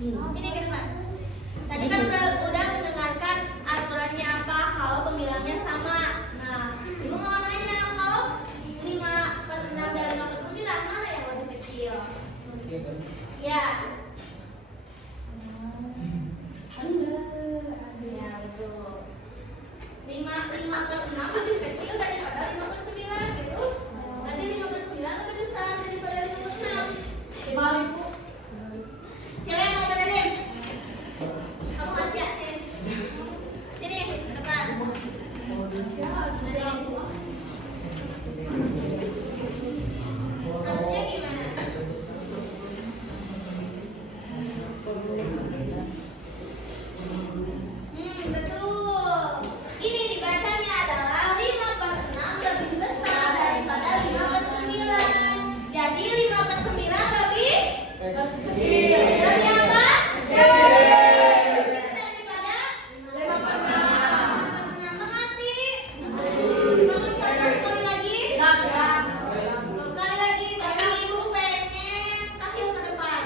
Sini ke depan. Tadi kan udah mendengarkan aturannya apa kalau pembilangnya sama. Nah, ibu mau nanya kalau 5/6 dan 5/9 mana yang lebih kecil? Ya. Ya betul. 5/6 lebih kecil daripada 5/9 gitu. Nanti 5/9 lebih besar daripada 5/6. Gimana ibu? Siapa yang mau benerin? Kamu nggak siap sih? Sini ke depan. Benerin. Harusnya gimana? Betul. Ini dibacanya adalah 5/6 lebih besar daripada 5/9. Jadi 5/9 lebih kecil. Lebih apa? Kecil daripada 5/6. Mengerti? Kamu coba sekali lagi. Sekali lagi, karena ibu pengen kahil ke depan.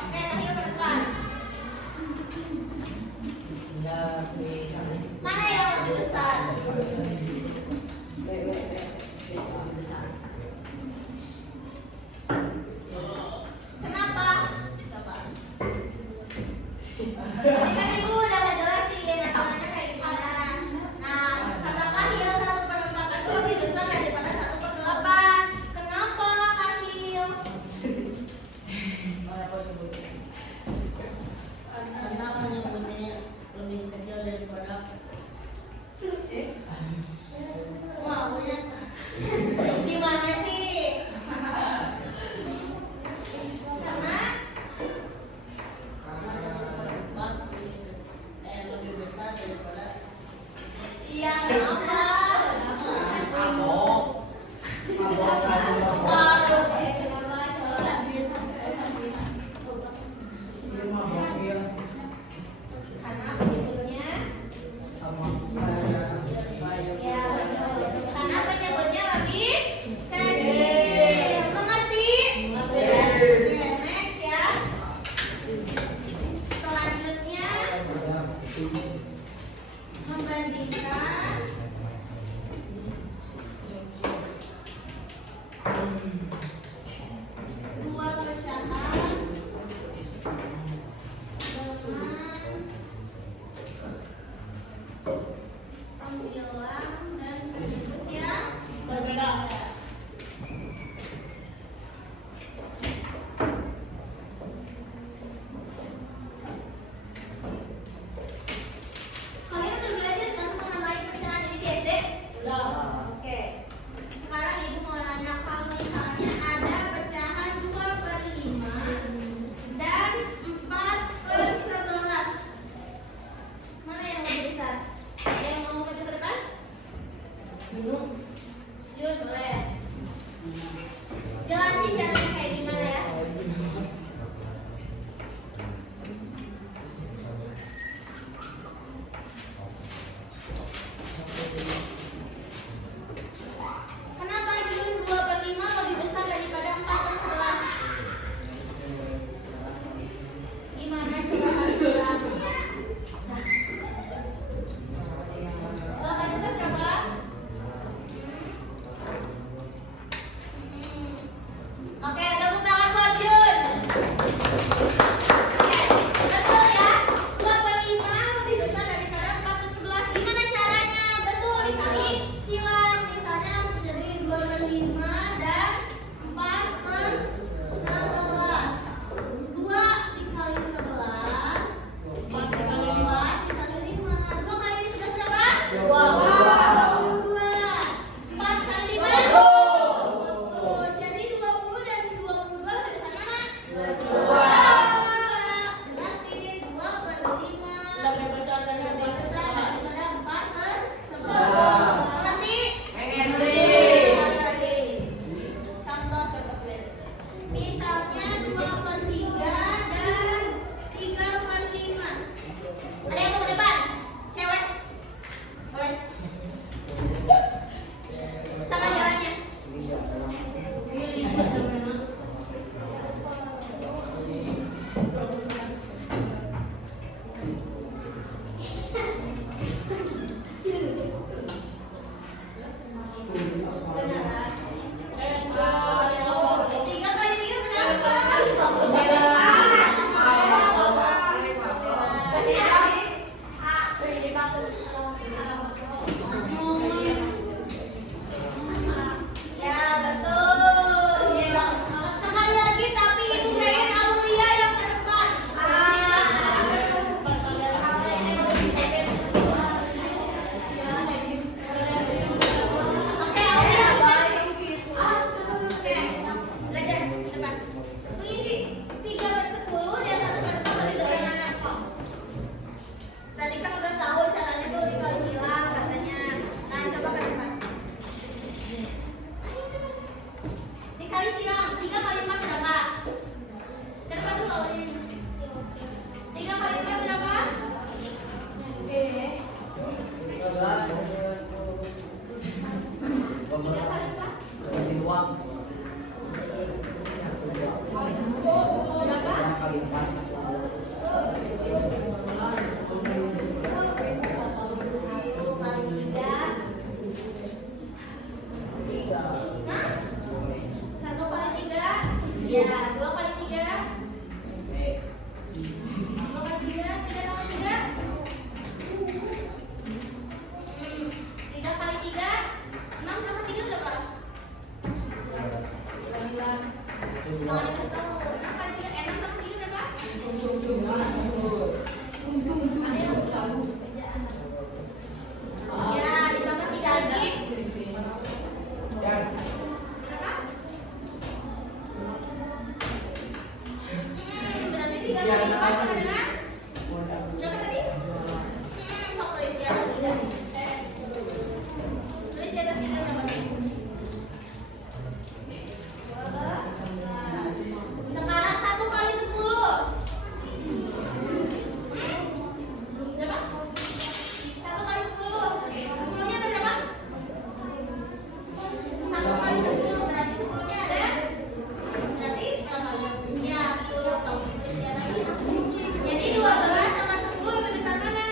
Oke, kahil ke depan. Mana yang lebih besar? Kenapa? Coba. Tadi kan ibu udah ngejelasin aturannya kayak gimana. Nah, kata kahil 1/4 itu lebih besar daripada 1/8. Kenapa kahil? Kenapa nyebutnya lebih kecil daripada Maunya gimana sih? Karena lebih besar daripada iya kenapa? Karena penyebutnya ya betul. Karena penyebutnya lebih kecil. Mengerti? Oke, next ya. Selanjutnya membandingkan dua pecahan dengan pembilang dan penyebut yang berbeda. Kalian udah belajar sekarang mengenai pecahan ini di SD? Oke. Sekarang ibu mau nanya kalau misalnya ada pecahan 2/5 dan 4/11. Mana yang lebih besar? Ada yang mau maju ke depan? Yun, boleh. Jelasin caranya kayak gimana ya? Kenapa Yun 2/5 lebih besar daripada 4/11? Gimana coba kasih tahu? Kasih tahu coba. Oke, tepuk tangan buat Yun. Betul ya, 2/5 lebih besar daripada 4/11. Gimana caranya? Betul, dikali silang. Misalnya langsung jadi 2/5 dan 4/11. 2 dikali 11, 4 dikali 5. 2 kali 11 berapa? 22. 4 kali 5? 20. Jadi 20 dan 22 lebih besar mana? 22. Berarti 2/5 lebih besar dari lebih besar daripada 4/11. Mengerti? Sekali lagi. Contoh seperti misalnya 2/3 dan 3/5. Ada yang mau ke depan? Cewek? Boleh? Sama jalannya. Ya, 2 kali 3. 2 kali 3, 3 tambah 3. 3 kali 3, 6 tambah 3 berapa? Jangan dikasih tahu. 6 kali 3, 6 tambah 3 berapa? Ada yang tahu? Ya, ditambah 3 lagi. Berapa? Berarti 3 kali 4 sama dengan berapa tadi? Sok tulis di atas 3. Tulis di atas 3 berapa tadi? 12. Sekarang 1 kali 10. Berapa? 1 kali 10. 10-nya ada berapa? 1 kali 10 berarti 10-nya ada. Berarti berapa? Ya, 10. Sok tulis di atas 3. Jadi 12 sama 10 lebih besar mana?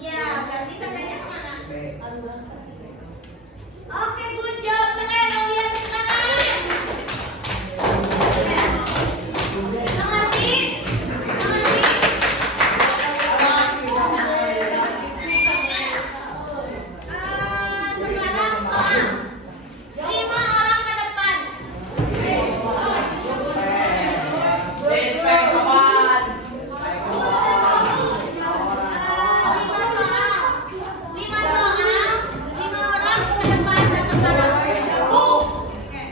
Ya, berarti tandanya kemana? Oke, good job. Kalian mau lihat ke kanan. Mengerti? Mengerti? Sekarang soal 5 orang ke depan. 5 soal, 5 orang ke depan dan ke belakang. Oke.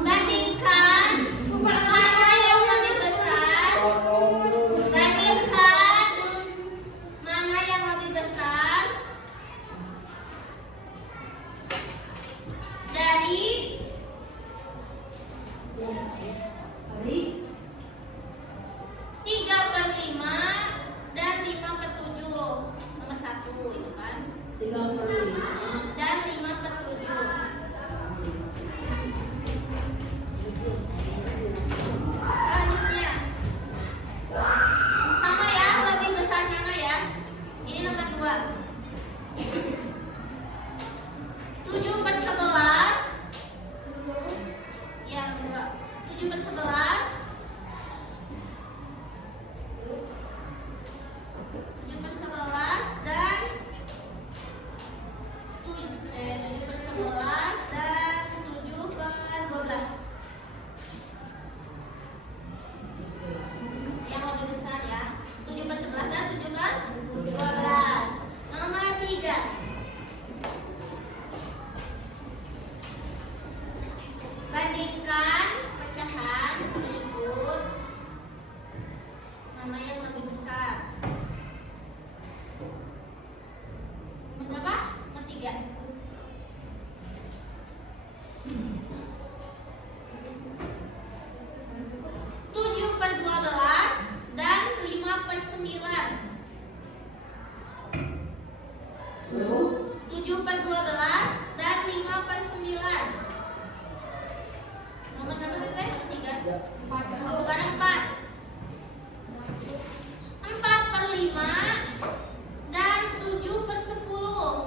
Bandingkan mana yang lebih besar. Bandingkan mana yang lebih besar dari 3/5 dan 5/7. Nomor 1 itu kan. 35. Dan 5/7. Selanjutnya sama ya, lebih besar mana ya? Ini nomor 2. 7/11. Yang kedua 7/11. 7/11 dan 7/11 dan 7/12. Yang lebih besar ya. 7/11 dan 7/12. Nomor 3. Bandingkan pecahan berikut mana yang lebih besar. Nomor berapa? Nomor 3. 7/12 dan 5/9. 7/12 dan 5/9. Nomor berapa tadi? 3. Sekarang 4. 4/5 dan 7/10.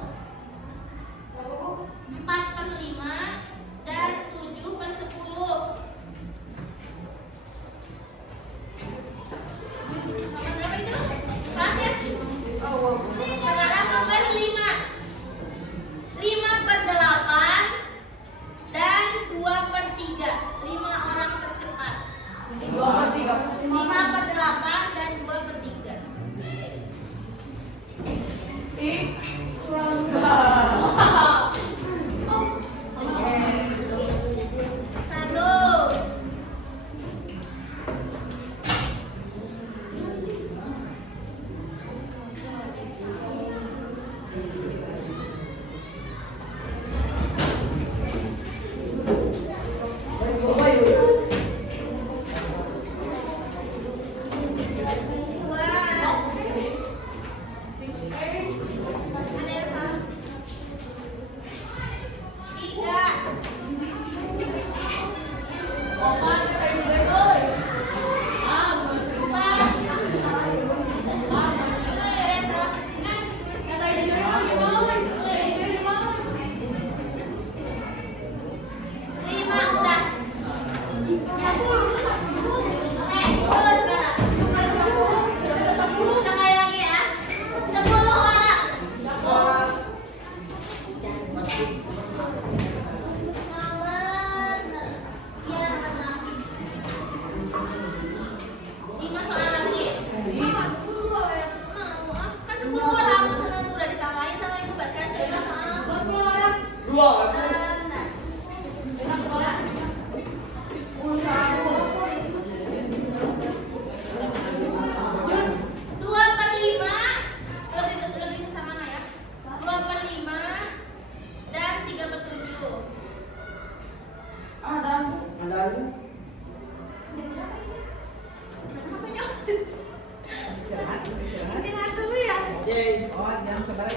4/5 dan 7/10. Nomor berapa itu? 4 ya? Sekarang nomor 5. 5/8 dan 2/3. 5 orang tercepat. 5/8 dan 2/3. Satu. Dua. Istirahat, istirahat. Istirahat dulu ya. Oke, oh jangan sebarang